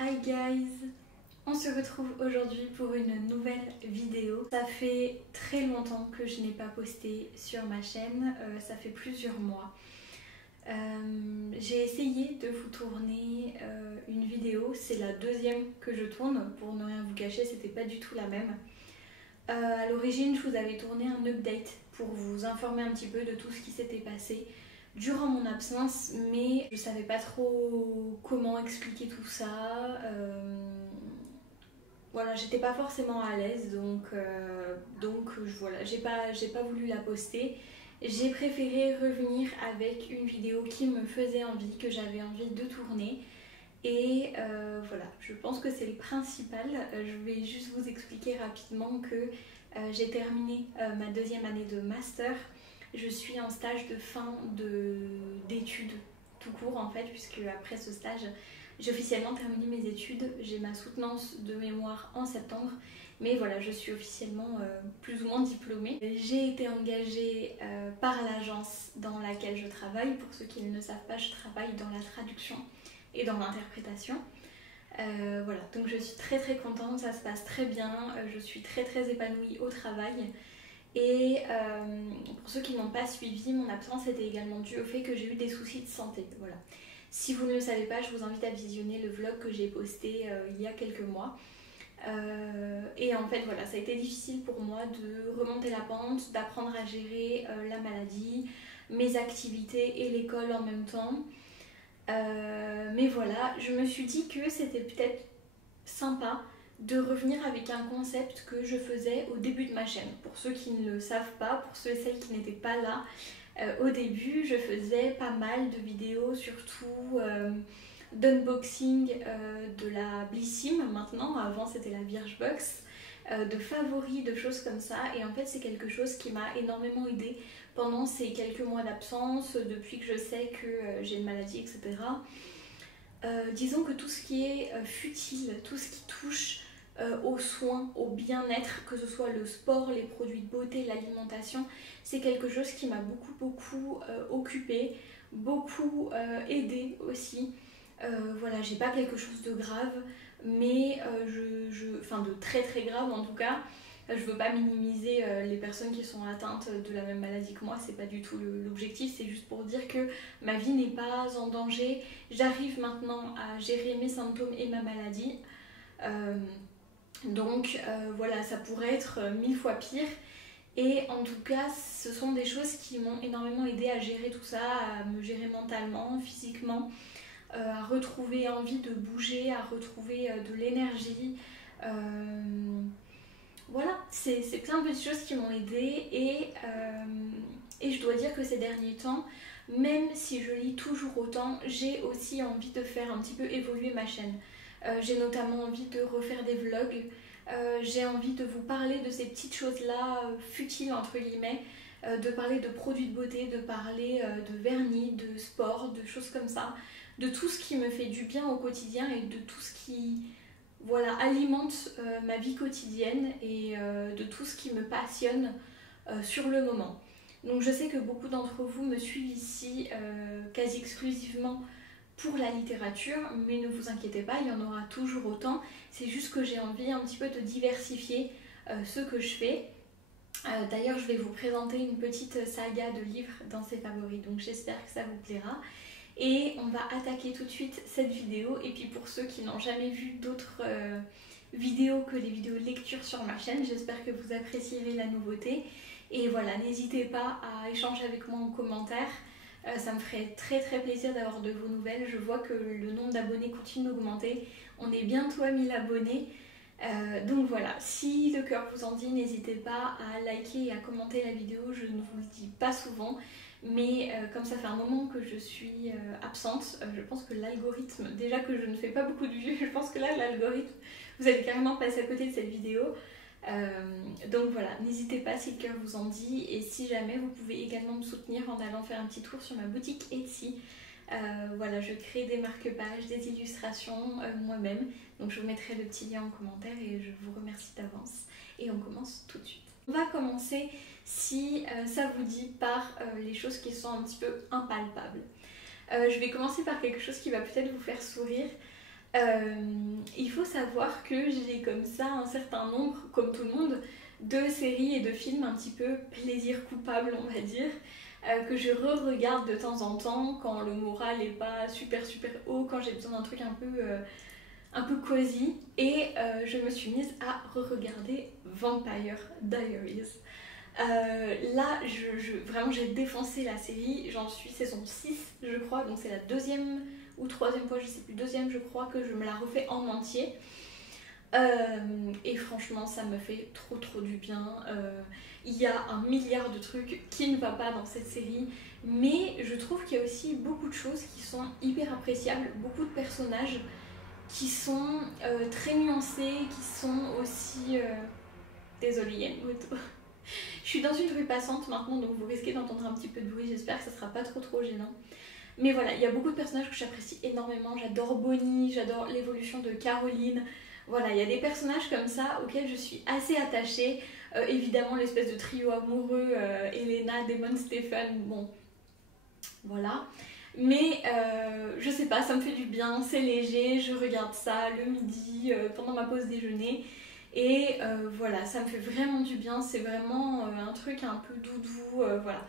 Hi guys! On se retrouve aujourd'hui pour une nouvelle vidéo. Ça fait très longtemps que je n'ai pas posté sur ma chaîne, ça fait plusieurs mois. J'ai essayé de vous tourner une vidéo, c'est la deuxième que je tourne, pour ne rien vous cacher, c'était pas du tout la même. À l'origine, je vous avais tourné un update pour vous informer un petit peu de tout ce qui s'était passé durant mon absence, mais je savais pas trop comment expliquer tout ça. Voilà, j'étais pas forcément à l'aise, donc voilà, j'ai pas voulu la poster. J'ai préféré revenir avec une vidéo qui me faisait envie, que j'avais envie de tourner. Et voilà, je pense que c'est le principal. Je vais juste vous expliquer rapidement que j'ai terminé ma deuxième année de master. Je suis en stage de fin d'études tout court en fait, puisque après ce stage, j'ai officiellement terminé mes études. J'ai ma soutenance de mémoire en septembre. Mais voilà, je suis officiellement plus ou moins diplômée. J'ai été engagée par l'agence dans laquelle je travaille. Pour ceux qui ne le savent pas, je travaille dans la traduction et dans l'interprétation. Voilà, donc je suis très très contente, ça se passe très bien, je suis très très épanouie au travail. Et pour ceux qui n'ont pas suivi, mon absence était également due au fait que j'ai eu des soucis de santé. Voilà. Si vous ne le savez pas, je vous invite à visionner le vlog que j'ai posté il y a quelques mois. Et en fait voilà, ça a été difficile pour moi de remonter la pente, d'apprendre à gérer la maladie, mes activités et l'école en même temps. Mais voilà, je me suis dit que c'était peut-être sympa de revenir avec un concept que je faisais au début de ma chaîne. Pour ceux qui ne le savent pas, pour ceux et celles qui n'étaient pas là, au début je faisais pas mal de vidéos, surtout d'unboxing de la Blissim maintenant, avant c'était la Birchbox, de favoris, de choses comme ça. Et en fait c'est quelque chose qui m'a énormément aidée pendant ces quelques mois d'absence, depuis que je sais que j'ai une maladie, etc. Disons que tout ce qui est futile, tout ce qui touche aux soins, au bien-être, que ce soit le sport, les produits de beauté, l'alimentation, c'est quelque chose qui m'a beaucoup occupée, beaucoup aidée aussi. Voilà, j'ai pas quelque chose de grave, mais enfin de très très grave en tout cas. Je veux pas minimiser les personnes qui sont atteintes de la même maladie que moi, c'est pas du tout l'objectif, c'est juste pour dire que ma vie n'est pas en danger. J'arrive maintenant à gérer mes symptômes et ma maladie. Voilà, ça pourrait être 1000 fois pire. Et en tout cas, ce sont des choses qui m'ont énormément aidé à gérer tout ça, à me gérer mentalement, physiquement, à retrouver envie de bouger, à retrouver de l'énergie. Voilà, c'est plein de petites choses qui m'ont aidée et je dois dire que ces derniers temps, même si je lis toujours autant, j'ai aussi envie de faire un petit peu évoluer ma chaîne. J'ai notamment envie de refaire des vlogs, j'ai envie de vous parler de ces petites choses-là, futiles entre guillemets, de parler de produits de beauté, de parler de vernis, de sport, de choses comme ça, de tout ce qui me fait du bien au quotidien et de tout ce qui voilà, alimente ma vie quotidienne et de tout ce qui me passionne sur le moment. Donc je sais que beaucoup d'entre vous me suivent ici quasi exclusivement pour la littérature, mais ne vous inquiétez pas, il y en aura toujours autant. C'est juste que j'ai envie un petit peu de diversifier ce que je fais. D'ailleurs, je vais vous présenter une petite saga de livres dans ces favoris, donc j'espère que ça vous plaira. Et on va attaquer tout de suite cette vidéo. Et puis pour ceux qui n'ont jamais vu d'autres vidéos que les vidéos de lecture sur ma chaîne, j'espère que vous apprécierez la nouveauté. Et voilà, n'hésitez pas à échanger avec moi en commentaire. Ça me ferait très très plaisir d'avoir de vos nouvelles. Je vois que le nombre d'abonnés continue d'augmenter. On est bientôt à 1000 abonnés. Donc voilà, si le cœur vous en dit, n'hésitez pas à liker et à commenter la vidéo. Je ne vous le dis pas souvent. Mais comme ça fait un moment que je suis absente, je pense que l'algorithme, déjà que je ne fais pas beaucoup de vues, je pense que là l'algorithme, vous allez carrément passer à côté de cette vidéo. Donc voilà, n'hésitez pas si le cœur vous en dit, et si jamais vous pouvez également me soutenir en allant faire un petit tour sur ma boutique Etsy. Voilà, je crée des marque-pages, des illustrations moi-même, donc je vous mettrai le petit lien en commentaire et je vous remercie d'avance. Et on commence tout de suite. On va commencer, si ça vous dit, par les choses qui sont un petit peu impalpables. Je vais commencer par quelque chose qui va peut-être vous faire sourire. Il faut savoir que j'ai comme ça un certain nombre, comme tout le monde, de séries et de films un petit peu plaisir coupable, on va dire, que je re-regarde de temps en temps quand le moral est pas super haut, quand j'ai besoin d'un truc un peu cosy. Et je me suis mise à re-regarder Vampire Diaries. Là, vraiment, j'ai défoncé la série. J'en suis saison 6, je crois. Donc, c'est la deuxième ou troisième fois, je sais plus, deuxième, je crois, que je me la refais en entier. Et franchement, ça me fait trop du bien. Il y a un milliard de trucs qui ne va pas dans cette série. Mais je trouve qu'il y a aussi beaucoup de choses qui sont hyper appréciables. Beaucoup de personnages qui sont très nuancés, qui sont aussi... Désolée, il y a une moto. Je suis dans une rue passante maintenant, donc vous risquez d'entendre un petit peu de bruit, j'espère que ça sera pas trop gênant. Mais voilà, il y a beaucoup de personnages que j'apprécie énormément, j'adore Bonnie, j'adore l'évolution de Caroline. Voilà, il y a des personnages comme ça auxquels je suis assez attachée. Évidemment, l'espèce de trio amoureux, Elena, Damon, Stephen, bon, voilà. Mais je sais pas, ça me fait du bien, c'est léger, je regarde ça le midi, pendant ma pause déjeuner. Et voilà, ça me fait vraiment du bien, c'est vraiment un truc un peu doudou, voilà.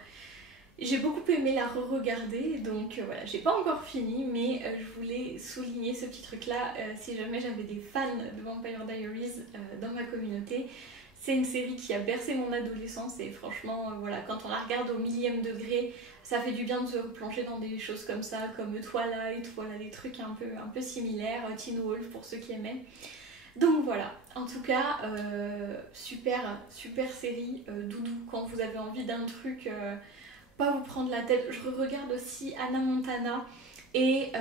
J'ai beaucoup aimé la re-regarder, donc voilà, j'ai pas encore fini, mais je voulais souligner ce petit truc-là, si jamais j'avais des fans de Vampire Diaries dans ma communauté. C'est une série qui a bercé mon adolescence et franchement, voilà, quand on la regarde au millième degré, ça fait du bien de se replonger dans des choses comme ça, comme Twilight, voilà, des trucs un peu similaires, Teen Wolf pour ceux qui aimaient. Donc voilà, en tout cas, super série, doudou, quand vous avez envie d'un truc, pas vous prendre la tête. Je regarde aussi Hannah Montana et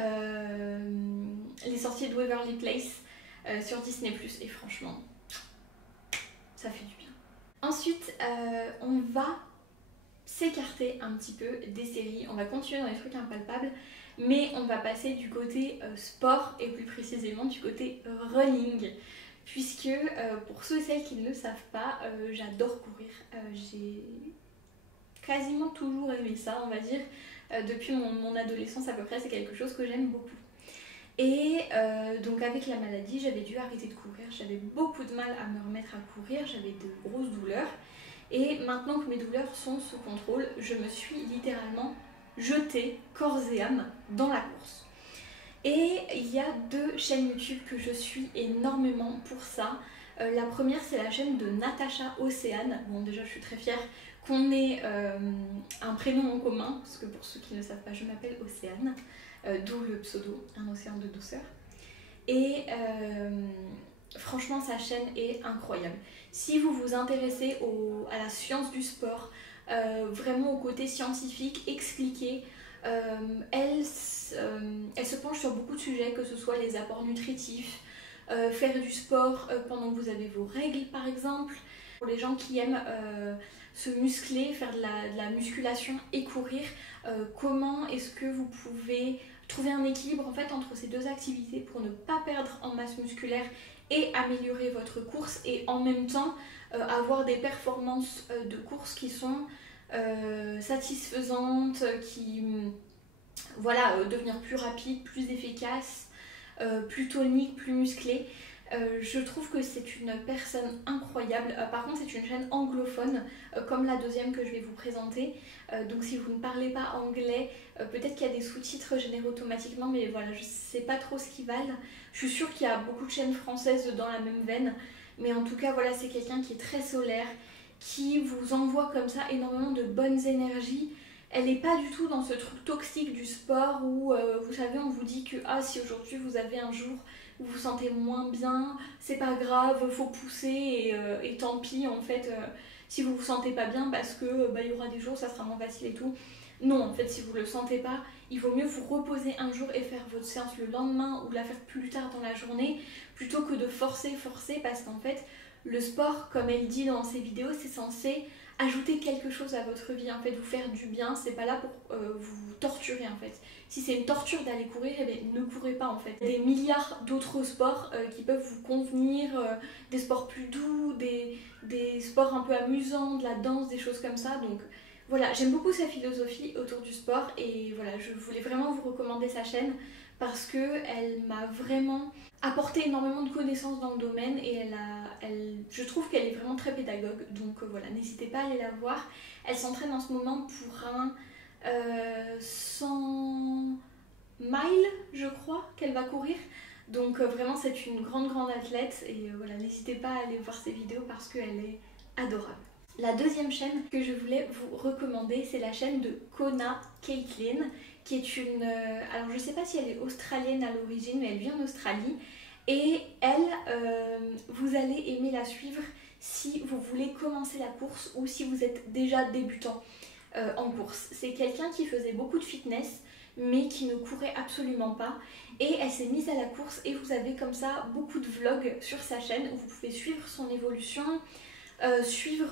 Les Sorciers de Waverly Place sur Disney+, et franchement, ça fait du bien. Ensuite, on va s'écarter un petit peu des séries, on va continuer dans les trucs impalpables, mais on va passer du côté sport et plus précisément du côté running, puisque pour ceux et celles qui ne le savent pas, j'adore courir. J'ai quasiment toujours aimé ça, on va dire, depuis mon adolescence à peu près, c'est quelque chose que j'aime beaucoup. Et donc avec la maladie, j'avais dû arrêter de courir, j'avais beaucoup de mal à me remettre à courir, j'avais de grosses douleurs. Et maintenant que mes douleurs sont sous contrôle, je me suis littéralement jetée corps et âme dans la course. Et il y a 2 chaînes YouTube que je suis énormément pour ça. La première, c'est la chaîne de Natacha Océane. Bon, déjà, je suis très fière qu'on ait un prénom en commun, parce que pour ceux qui ne savent pas, je m'appelle Océane, d'où le pseudo, un océan de douceur. Et franchement, sa chaîne est incroyable. Si vous vous intéressez à la science du sport, vraiment au côté scientifique, expliqué, elle se penche sur beaucoup de sujets, que ce soit les apports nutritifs, faire du sport pendant que vous avez vos règles par exemple. Pour les gens qui aiment se muscler, faire de la musculation et courir, comment est-ce que vous pouvez trouver un équilibre en fait entre ces 2 activités pour ne pas perdre en masse musculaire et améliorer votre course et en même temps avoir des performances de course qui sont satisfaisantes, qui voilà, devenir plus rapide, plus efficace, plus tonique, plus musclé. Je trouve que c'est une personne incroyable. Par contre, c'est une chaîne anglophone, comme la deuxième que je vais vous présenter. Donc si vous ne parlez pas anglais, peut-être qu'il y a des sous-titres générés automatiquement, mais voilà, je ne sais pas trop ce qu'ils valent. Je suis sûre qu'il y a beaucoup de chaînes françaises dans la même veine. Mais en tout cas, voilà, c'est quelqu'un qui est très solaire, qui vous envoie comme ça énormément de bonnes énergies. Elle n'est pas du tout dans ce truc toxique du sport où, vous savez, on vous dit que si aujourd'hui vous avez un jour où vous vous sentez moins bien, c'est pas grave, faut pousser et tant pis en fait, si vous vous sentez pas bien parce que il y aura des jours où ça sera moins facile et tout. Non, en fait, si vous le sentez pas, il vaut mieux vous reposer un jour et faire votre séance le lendemain ou la faire plus tard dans la journée plutôt que de forcer parce qu'en fait, le sport, comme elle dit dans ses vidéos, c'est censé ajouter quelque chose à votre vie, en fait, vous faire du bien, c'est pas là pour vous torturer en fait. Si c'est une torture d'aller courir, eh bien, ne courez pas en fait. Il y a des milliards d'autres sports qui peuvent vous convenir, des sports plus doux, des sports un peu amusants, de la danse, des choses comme ça. Donc voilà, j'aime beaucoup sa philosophie autour du sport et voilà, je voulais vraiment vous recommander sa chaîne parce qu'elle m'a vraiment apporté énormément de connaissances dans le domaine et je trouve qu'elle est vraiment très pédagogue. Donc voilà, n'hésitez pas à aller la voir. Elle s'entraîne en ce moment pour un 100 miles, je crois, qu'elle va courir. Donc vraiment, c'est une grande athlète et voilà, n'hésitez pas à aller voir ses vidéos parce qu'elle est adorable. La deuxième chaîne que je voulais vous recommander, c'est la chaîne de Kona Caitlin, qui est une... alors je sais pas si elle est australienne à l'origine, mais elle vit en Australie. Et elle, vous allez aimer la suivre si vous voulez commencer la course ou si vous êtes déjà débutant en course. C'est quelqu'un qui faisait beaucoup de fitness, mais qui ne courait absolument pas. Et elle s'est mise à la course et vous avez comme ça beaucoup de vlogs sur sa chaîne où vous pouvez suivre son évolution, suivre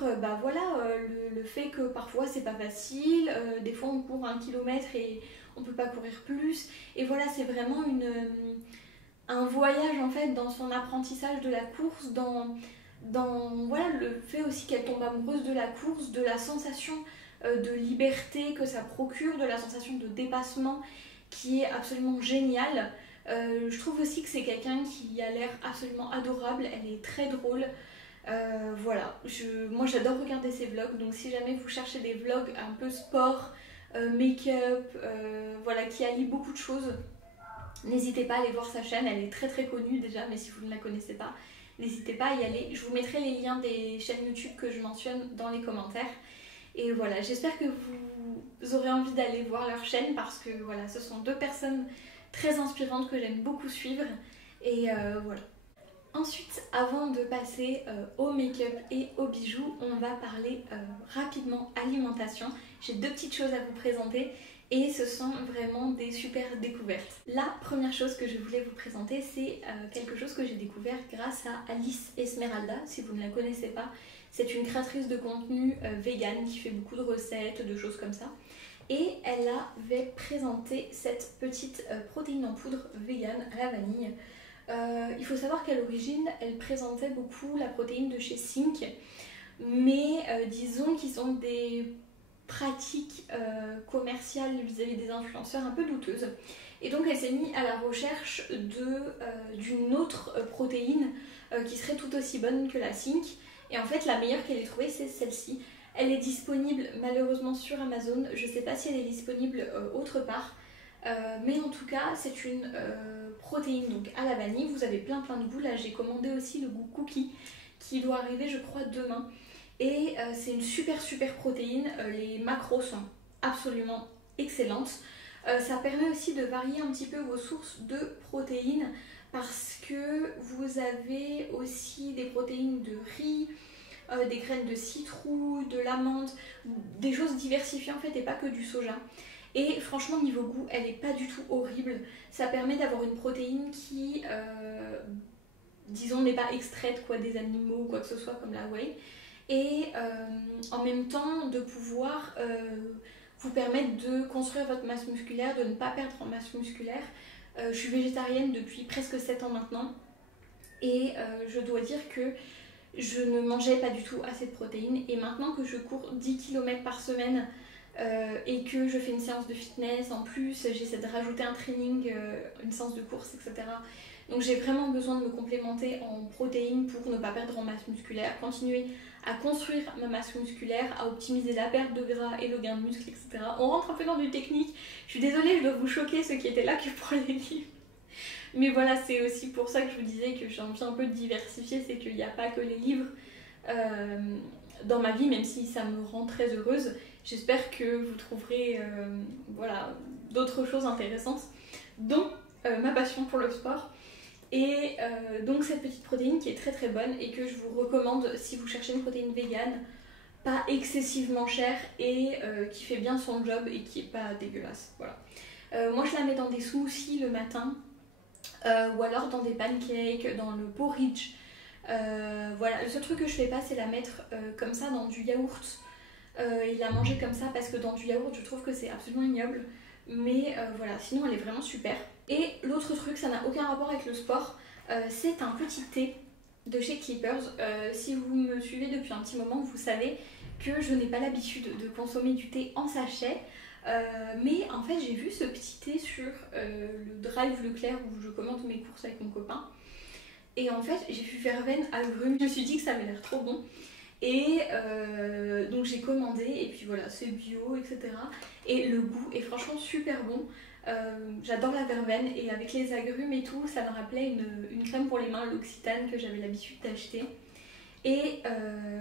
le fait que parfois c'est pas facile, des fois on court 1 kilomètre et on peut pas courir plus. Et voilà, c'est vraiment un voyage en fait dans son apprentissage de la course, dans voilà, le fait aussi qu'elle tombe amoureuse de la course, de la sensation de liberté que ça procure, de la sensation de dépassement qui est absolument géniale. Je trouve aussi que c'est quelqu'un qui a l'air absolument adorable, elle est très drôle. Voilà, moi j'adore regarder ses vlogs, donc si jamais vous cherchez des vlogs un peu sport, make-up, voilà, qui allient beaucoup de choses, n'hésitez pas à aller voir sa chaîne, elle est très connue déjà, mais si vous ne la connaissez pas, n'hésitez pas à y aller. Je vous mettrai les liens des chaînes YouTube que je mentionne dans les commentaires. Et voilà, j'espère que vous aurez envie d'aller voir leur chaîne parce que voilà, ce sont deux personnes très inspirantes que j'aime beaucoup suivre. Et voilà. Ensuite, avant de passer au make-up et aux bijoux, on va parler rapidement alimentation. J'ai deux petites choses à vous présenter et ce sont vraiment des super découvertes. La première chose que je voulais vous présenter, c'est quelque chose que j'ai découvert grâce à Alice Esmeralda, si vous ne la connaissez pas. C'est une créatrice de contenu vegan qui fait beaucoup de recettes, de choses comme ça. Et elle avait présenté cette petite protéine en poudre vegan à la vanille. Il faut savoir qu'à l'origine, elle présentait beaucoup la protéine de chez Sync, mais disons qu'ils ont des pratiques commerciales vis-à-vis des influenceurs un peu douteuses. Et donc elle s'est mise à la recherche d'une autre protéine qui serait tout aussi bonne que la Sync. Et en fait, la meilleure qu'elle ait trouvée, c'est celle-ci. Elle est disponible malheureusement sur Amazon. Je ne sais pas si elle est disponible autre part. Mais en tout cas, c'est une protéine donc à la vanille. Vous avez plein de goûts. Là, j'ai commandé aussi le goût cookie qui doit arriver, je crois, demain. Et c'est une super protéine. Les macros sont absolument excellentes. Ça permet aussi de varier un petit peu vos sources de protéines parce que vous avez aussi des protéines de riz, des graines de citrouille, de l'amande, des choses diversifiées en fait et pas que du soja. Et franchement, niveau goût, elle n'est pas du tout horrible. Ça permet d'avoir une protéine qui, disons, n'est pas extraite des animaux ou quoi que ce soit comme la whey. Et en même temps, de pouvoir vous permettre de construire votre masse musculaire, de ne pas perdre en masse musculaire. Je suis végétarienne depuis presque 7 ans maintenant. Et je dois dire que je ne mangeais pas du tout assez de protéines. Et maintenant que je cours 10 km par semaine, et que je fais une séance de fitness, en plus j'essaie de rajouter un training, une séance de course, etc. Donc j'ai vraiment besoin de me complémenter en protéines pour ne pas perdre en masse musculaire, continuer à construire ma masse musculaire, à optimiser la perte de gras et le gain de muscle, etc. On rentre un peu dans du technique, je suis désolée, je dois vous choquer ceux qui étaient là que pour les livres. Mais voilà, c'est aussi pour ça que je vous disais que j'ai envie un peu de diversifier, c'est qu'il n'y a pas que les livres dans ma vie, même si ça me rend très heureuse. J'espère que vous trouverez voilà, d'autres choses intéressantes, dont ma passion pour le sport. Et donc cette petite protéine qui est très bonne et que je vous recommande si vous cherchez une protéine végane, pas excessivement chère et qui fait bien son job et qui est pas dégueulasse. Voilà. Moi je la mets dans des smoothies le matin ou alors dans des pancakes, dans le porridge. Voilà, le seul truc que je fais pas c'est la mettre comme ça dans du yaourt et la manger comme ça parce que dans du yaourt je trouve que c'est absolument ignoble. Mais voilà, sinon elle est vraiment super. Et l'autre truc, ça n'a aucun rapport avec le sport, c'est un petit thé de chez Keepers. Si vous me suivez depuis un petit moment, vous savez que je n'ai pas l'habitude de consommer du thé en sachet. Mais en fait j'ai vu ce petit thé sur le Drive Leclerc où je commande mes courses avec mon copain. Et en fait j'ai vu verveine agrumes, je me suis dit que ça avait l'air trop bon. Et donc j'ai commandé et puis voilà, c'est bio, etc. Et le goût est franchement super bon. J'adore la verveine et avec les agrumes et tout, ça me rappelait une crème pour les mains, l'Occitane, que j'avais l'habitude d'acheter. Et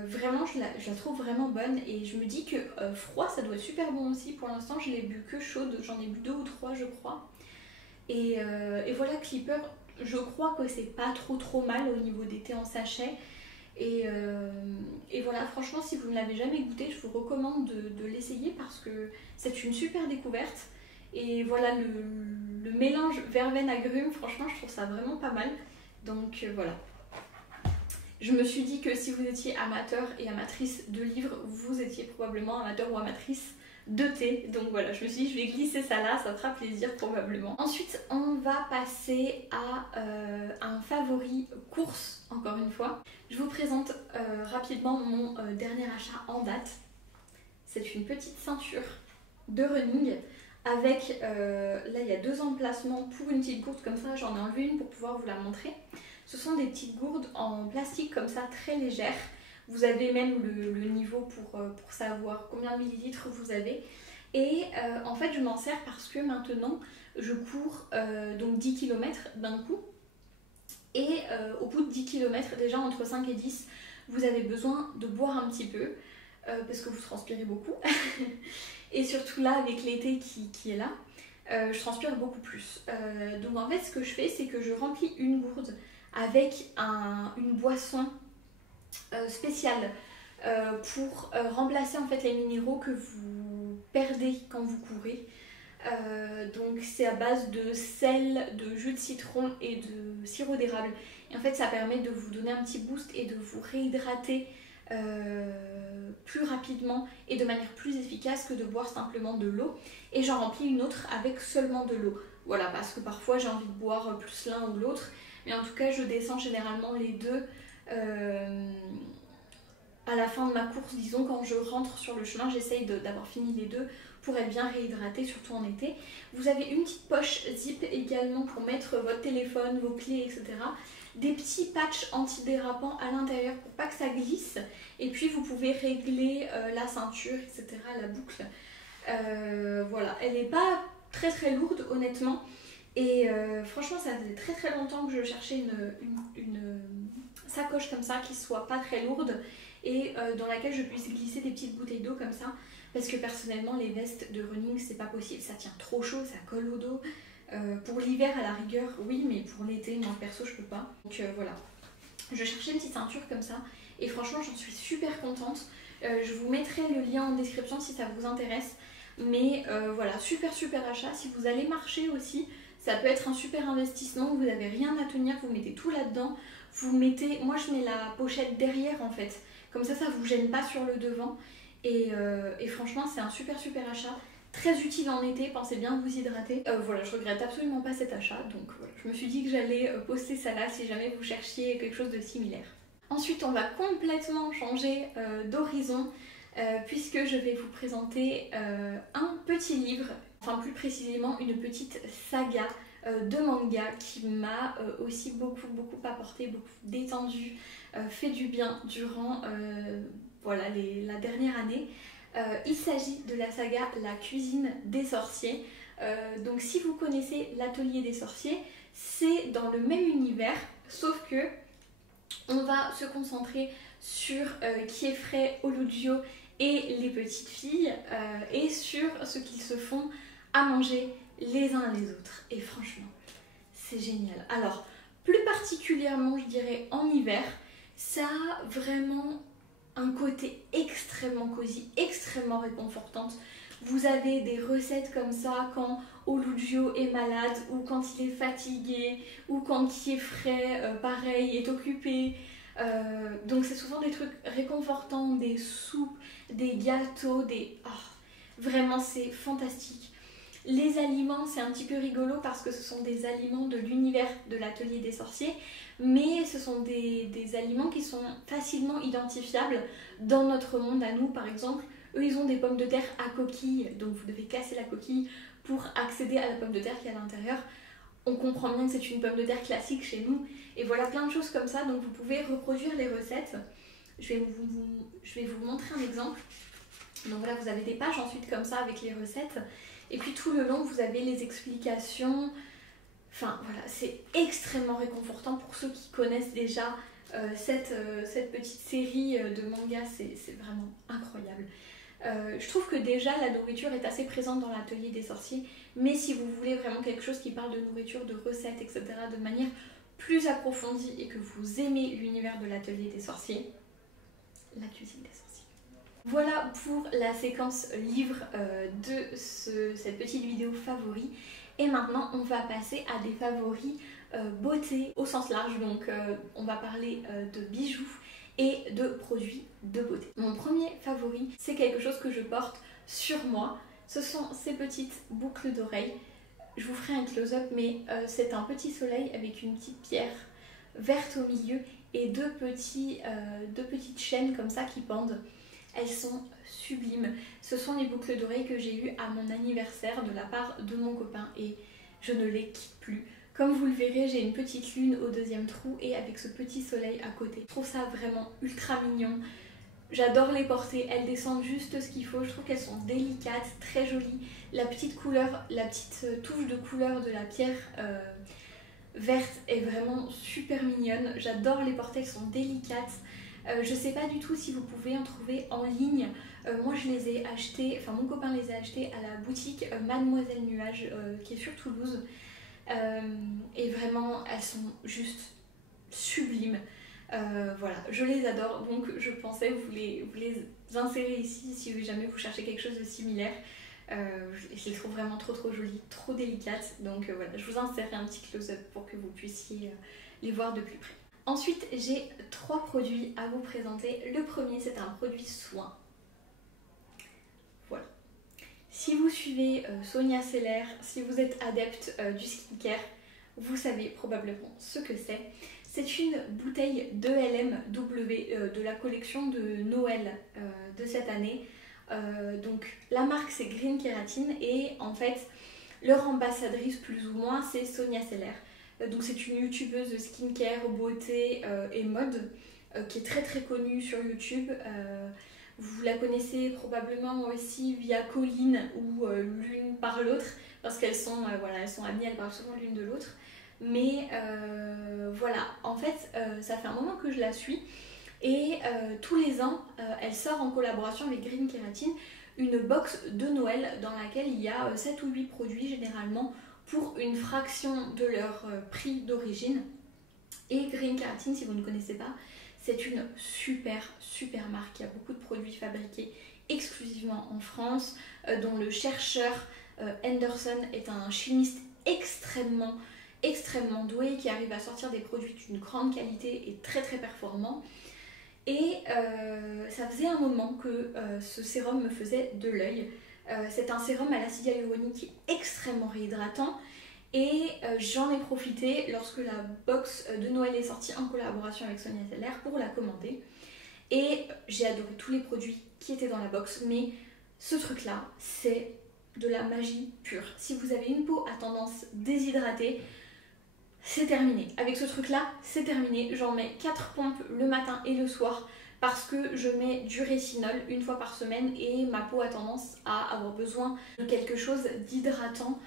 vraiment, je la trouve vraiment bonne et je me dis que froid, ça doit être super bon aussi. Pour l'instant, je l'ai bu que chaude, j'en ai bu 2 ou 3 je crois. Et voilà, Clipper, je crois que c'est pas trop mal au niveau des thés en sachet. Et voilà, franchement, si vous ne l'avez jamais goûté, je vous recommande de l'essayer parce que c'est une super découverte. Et voilà, le mélange verveine-agrumes, franchement, je trouve ça vraiment pas mal. Donc voilà. Je me suis dit que si vous étiez amateur et amatrice de livres, vous étiez probablement amateur ou amatrice de thé. Donc voilà, je me suis dit, je vais glisser ça là, ça fera plaisir probablement. Ensuite, on va passer à un favori course, encore une fois. Je vous présente rapidement mon dernier achat en date. C'est une petite ceinture de running avec, là il y a 2 emplacements pour une petite gourde comme ça, j'en ai enlevé une pour pouvoir vous la montrer. Ce sont des petites gourdes en plastique comme ça, très légères. Vous avez même le niveau pour savoir combien de millilitres vous avez. Et en fait je m'en sers parce que maintenant je cours donc 10 km d'un coup. Et au bout de 10 km, déjà entre 5 et 10, vous avez besoin de boire un petit peu parce que vous transpirez beaucoup. Et surtout là, avec l'été qui est là, je transpire beaucoup plus. Donc en fait, ce que je fais, c'est que je remplis une gourde avec une boisson spéciale pour remplacer en fait les minéraux que vous perdez quand vous courez. Donc c'est à base de sel, de jus de citron et de sirop d'érable. Et en fait, ça permet de vous donner un petit boost et de vous réhydrater plus rapidement et de manière plus efficace que de boire simplement de l'eau. Et j'en remplis une autre avec seulement de l'eau. Voilà, parce que parfois j'ai envie de boire plus l'un ou l'autre. Mais en tout cas, je descends généralement les deux à la fin de ma course. Disons, quand je rentre sur le chemin, j'essaye d'avoir fini les deux pour être bien réhydratée, surtout en été. Vous avez une petite poche zip également pour mettre votre téléphone, vos clés, etc. Des petits patchs antidérapants à l'intérieur pour pas que ça glisse. Et puis vous pouvez régler la ceinture, etc., la boucle. Voilà, elle n'est pas très lourde honnêtement. Et franchement, ça faisait très longtemps que je cherchais une sacoche comme ça qui soit pas très lourde et dans laquelle je puisse glisser des petites bouteilles d'eau comme ça. Parce que personnellement, les vestes de running, c'est pas possible, ça tient trop chaud, ça colle au dos. Pour l'hiver, à la rigueur, oui, mais pour l'été, moi perso, je peux pas. Donc voilà. Je cherchais une petite ceinture comme ça et franchement, j'en suis super contente. Je vous mettrai le lien en description si ça vous intéresse. Mais voilà, super achat. Si vous allez marcher aussi, ça peut être un super investissement. Vous n'avez rien à tenir, vous mettez tout là-dedans. Vous mettez, moi je mets la pochette derrière en fait. Comme ça vous gêne pas sur le devant. Et franchement, c'est un super achat. Très utile en été, pensez bien vous hydrater. Voilà, je regrette absolument pas cet achat. Donc voilà, je me suis dit que j'allais poster ça là si jamais vous cherchiez quelque chose de similaire. Ensuite, on va complètement changer d'horizon. Puisque je vais vous présenter un petit livre, enfin plus précisément une petite saga de manga qui m'a aussi beaucoup apporté, beaucoup détendu, fait du bien durant voilà, la dernière année. Il s'agit de la saga La cuisine des sorciers. Donc si vous connaissez l'atelier des sorciers, c'est dans le même univers, sauf que on va se concentrer sur Kieffrey, Olludio et les petites filles et sur ce qu'ils se font à manger les uns les autres. Et franchement, c'est génial. Alors, plus particulièrement, je dirais en hiver, ça a vraiment un côté extrêmement cosy, extrêmement réconfortante. Vous avez des recettes comme ça quand Olludio est malade ou quand il est fatigué ou quand Kieffrey, pareil, est occupé. Donc c'est souvent des trucs réconfortants, des soupes, des gâteaux, vraiment c'est fantastique. Les aliments, c'est un petit peu rigolo parce que ce sont des aliments de l'univers de l'atelier des sorciers, mais ce sont des aliments qui sont facilement identifiables dans notre monde à nous. Par exemple, Eux ils ont des pommes de terre à coquille, donc vous devez casser la coquille pour accéder à la pomme de terre qui est à l'intérieur. On comprend bien que c'est une pomme de terre classique chez nous. Et voilà, plein de choses comme ça, donc vous pouvez reproduire les recettes. Je vais vous montrer un exemple. Donc voilà, vous avez des pages ensuite comme ça avec les recettes. Et puis tout le long, vous avez les explications. Enfin voilà, c'est extrêmement réconfortant pour ceux qui connaissent déjà cette petite série de mangas. C'est vraiment incroyable. Je trouve que déjà la nourriture est assez présente dans l'atelier des sorciers. Mais si vous voulez vraiment quelque chose qui parle de nourriture, de recettes, etc. de manière plus approfondie et que vous aimez l'univers de l'atelier des sorciers, la cuisine des sorciers. Voilà pour la séquence livre de cette petite vidéo favoris. Et maintenant on va passer à des favoris beauté au sens large. Donc on va parler de bijoux et de produits de beauté. Mon premier favori, c'est quelque chose que je porte sur moi. Ce sont ces petites boucles d'oreilles. Je vous ferai un close-up, mais c'est un petit soleil avec une petite pierre verte au milieu et deux petites chaînes comme ça qui pendent. Elles sont sublimes. Ce sont les boucles d'oreilles que j'ai eues à mon anniversaire de la part de mon copain et je ne les quitte plus. Comme vous le verrez, j'ai une petite lune au deuxième trou et avec ce petit soleil à côté. Je trouve ça vraiment ultra mignon. J'adore les porter, elles descendent juste ce qu'il faut. Je trouve qu'elles sont délicates, très jolies. La petite couleur, la petite touche de couleur de la pierre verte est vraiment super mignonne. J'adore les porter, elles sont délicates. Je sais pas du tout si vous pouvez en trouver en ligne. Moi je les ai achetées, enfin mon copain les a achetées à la boutique Mademoiselle Nuage qui est sur Toulouse. Et vraiment elles sont juste sublimes. Voilà, je les adore, donc je pensais vous les insérer ici si jamais vous cherchez quelque chose de similaire. Je les trouve vraiment trop jolies, trop délicates, donc voilà, je vous insérerai un petit close-up pour que vous puissiez les voir de plus près. Ensuite, j'ai 3 produits à vous présenter. Le premier, c'est un produit soin. Voilà. Si vous suivez Sonia Seller, si vous êtes adepte du skincare, vous savez probablement ce que c'est. C'est une bouteille d'ELMW de la collection de Noël de cette année. Donc la marque c'est Green Kératine et en fait leur ambassadrice plus ou moins c'est Sonia Seller. Donc c'est une youtubeuse skincare, beauté et mode qui est très connue sur YouTube. Vous la connaissez probablement aussi via Colline ou l'une par l'autre parce qu'elles sont, voilà, elles sont amies, elles parlent souvent l'une de l'autre. Mais voilà, en fait ça fait un moment que je la suis et tous les ans elle sort en collaboration avec Green Kératine une box de Noël dans laquelle il y a 7 ou 8 produits généralement pour une fraction de leur prix d'origine. Et Green Kératine, si vous ne connaissez pas, c'est une super marque. Il y a beaucoup de produits fabriqués exclusivement en France, dont le chercheur Henderson est un chimiste extrêmement doué qui arrive à sortir des produits d'une grande qualité et très performants. Et ça faisait un moment que ce sérum me faisait de l'œil. C'est un sérum à l'acide hyaluronique extrêmement réhydratant et j'en ai profité lorsque la box de Noël est sortie en collaboration avec Sonia Seller pour la commander. Et j'ai adoré tous les produits qui étaient dans la box, mais ce truc là c'est de la magie pure. Si vous avez une peau à tendance déshydratée, c'est terminé. Avec ce truc là, c'est terminé. J'en mets 4 pompes le matin et le soir parce que je mets du rétinol une fois par semaine et ma peau a tendance à avoir besoin de quelque chose d'hydratant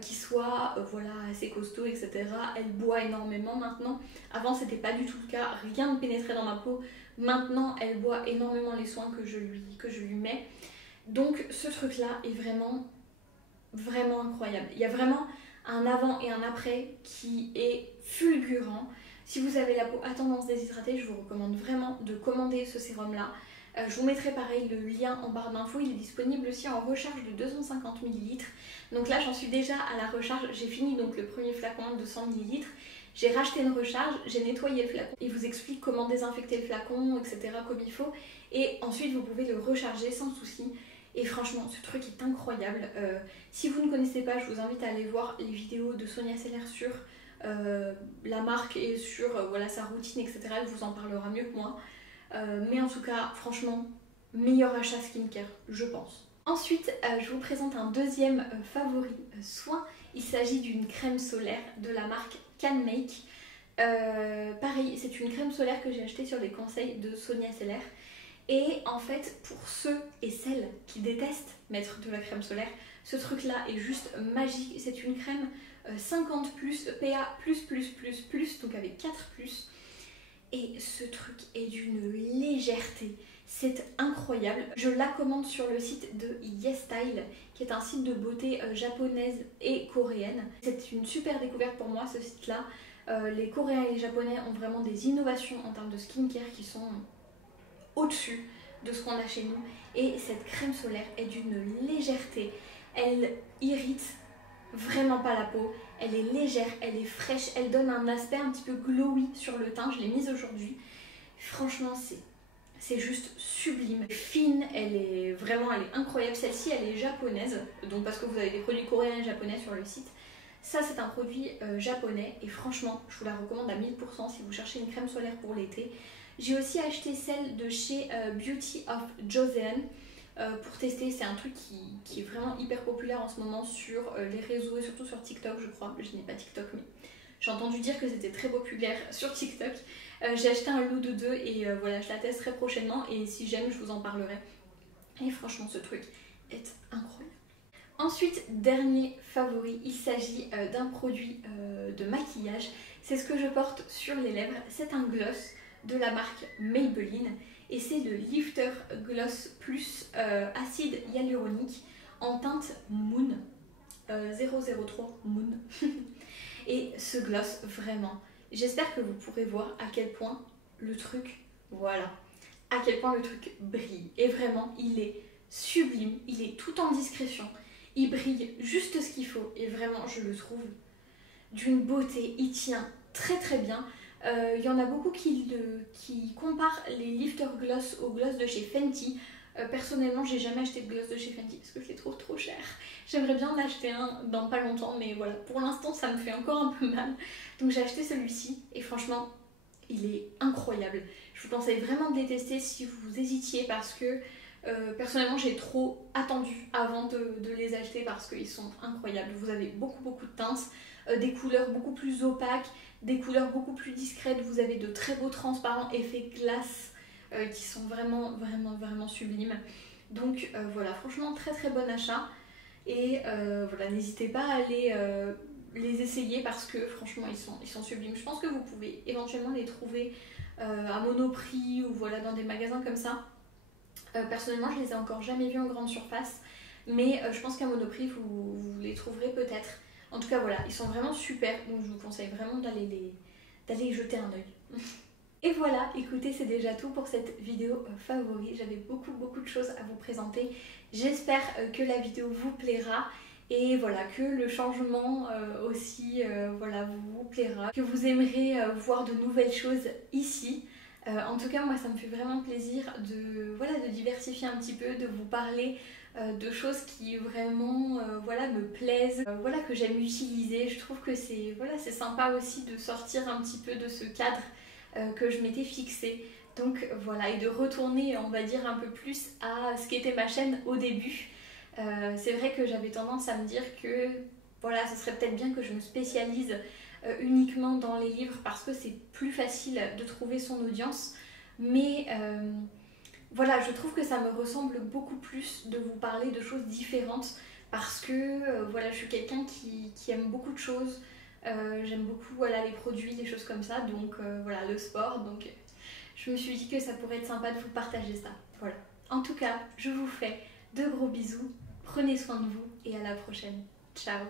qui soit voilà, assez costaud, etc. Elle boit énormément maintenant. Avant, c'était pas du tout le cas. Rien ne pénétrait dans ma peau. Maintenant, elle boit énormément les soins que je lui mets. Donc, ce truc là est vraiment incroyable. Il y a vraiment un avant et un après qui est fulgurant. Si vous avez la peau à tendance déshydratée, je vous recommande vraiment de commander ce sérum là. Je vous mettrai pareil le lien en barre d'infos. Il est disponible aussi en recharge de 250 ml. Donc là j'en suis déjà à la recharge. J'ai fini donc le premier flacon de 100 ml. J'ai racheté une recharge, j'ai nettoyé le flacon. Il vous explique comment désinfecter le flacon, etc. comme il faut. Et ensuite vous pouvez le recharger sans souci. Et franchement, ce truc est incroyable. Si vous ne connaissez pas, je vous invite à aller voir les vidéos de Sonia Seller sur la marque et sur voilà, sa routine, etc. Elle vous en parlera mieux que moi. Mais en tout cas, franchement, meilleur achat skincare, je pense. Ensuite, je vous présente un deuxième favori soin. Il s'agit d'une crème solaire de la marque CanMake. Pareil, c'est une crème solaire que j'ai achetée sur les conseils de Sonia Seller. Et en fait, pour ceux et celles qui détestent mettre de la crème solaire, ce truc là est juste magique. C'est une crème 50+, PA++++, donc avec 4+. Et ce truc est d'une légèreté, c'est incroyable. Je la commande sur le site de YesStyle, qui est un site de beauté japonaise et coréenne. C'est une super découverte pour moi, ce site-là. Les Coréens et les Japonais ont vraiment des innovations en termes de skincare qui sont au-dessus de ce qu'on a chez nous. Et cette crème solaire est d'une légèreté. Elle irrite vraiment pas la peau. Elle est légère, elle est fraîche, elle donne un aspect un petit peu glowy sur le teint. Je l'ai mise aujourd'hui. Franchement, c'est juste sublime. Fine, elle est incroyable. Celle-ci, elle est japonaise, donc parce que vous avez des produits coréens et japonais sur le site. Ça, c'est un produit japonais et franchement, je vous la recommande à 1000% si vous cherchez une crème solaire pour l'été. J'ai aussi acheté celle de chez Beauty of Joseon pour tester. C'est un truc qui est vraiment hyper populaire en ce moment sur les réseaux et surtout sur TikTok, je crois. Je n'ai pas TikTok, mais j'ai entendu dire que c'était très populaire sur TikTok. J'ai acheté un lot de 2 et voilà, je la testerai prochainement et si j'aime, je vous en parlerai. Et franchement, ce truc est incroyable. Ensuite, dernier favori, il s'agit d'un produit de maquillage. C'est ce que je porte sur les lèvres. C'est un gloss de la marque Maybelline et c'est le Lifter Gloss Plus acide hyaluronique en teinte Moon 003 Moon. Et ce gloss, vraiment, j'espère que vous pourrez voir à quel point le truc, voilà, à quel point le truc brille. Et vraiment, il est sublime, il est tout en discrétion. Il brille juste ce qu'il faut et vraiment, je le trouve d'une beauté. Il tient très très bien. Il y en a beaucoup qui comparent les Lifter Gloss au gloss de chez Fenty. Personnellement, j'ai jamais acheté de gloss de chez Fenty parce que je les trouve trop cher. J'aimerais bien en acheter un dans pas longtemps, mais voilà, pour l'instant, ça me fait encore un peu mal. Donc j'ai acheté celui-ci et franchement, il est incroyable. Je vous conseille vraiment de les tester si vous hésitiez parce que personnellement, j'ai trop attendu avant de les acheter parce qu'ils sont incroyables. Vous avez beaucoup de teintes, des couleurs beaucoup plus opaques, des couleurs beaucoup plus discrètes. Vous avez de très beaux transparents effets glace qui sont vraiment sublimes. Donc voilà, franchement, très bon achat. Et voilà, n'hésitez pas à aller les essayer parce que franchement, ils sont sublimes. Je pense que vous pouvez éventuellement les trouver à Monoprix ou voilà, dans des magasins comme ça. Personnellement, je les ai encore jamais vus en grande surface, mais je pense qu'à Monoprix, vous les trouverez peut-être. En tout cas, voilà, ils sont vraiment super, donc je vous conseille vraiment d'aller y jeter un œil. Et voilà, écoutez, c'est déjà tout pour cette vidéo favori. J'avais beaucoup de choses à vous présenter. J'espère que la vidéo vous plaira et voilà, que le changement aussi voilà, vous plaira, que vous aimerez voir de nouvelles choses ici. En tout cas, moi, ça me fait vraiment plaisir de diversifier un petit peu, de vous parler de choses qui vraiment voilà, me plaisent, voilà, que j'aime utiliser. Je trouve que c'est sympa aussi de sortir un petit peu de ce cadre que je m'étais fixé. Donc voilà, et de retourner, on va dire, un peu plus à ce qu'était ma chaîne au début. C'est vrai que j'avais tendance à me dire que voilà, ce serait peut-être bien que je me spécialise uniquement dans les livres parce que c'est plus facile de trouver son audience. Mais voilà, je trouve que ça me ressemble beaucoup plus de vous parler de choses différentes parce que voilà, je suis quelqu'un qui aime beaucoup de choses. J'aime beaucoup voilà, les produits, les choses comme ça, donc voilà, le sport. Donc je me suis dit que ça pourrait être sympa de vous partager ça. Voilà. En tout cas, je vous fais de gros bisous, prenez soin de vous et à la prochaine. Ciao!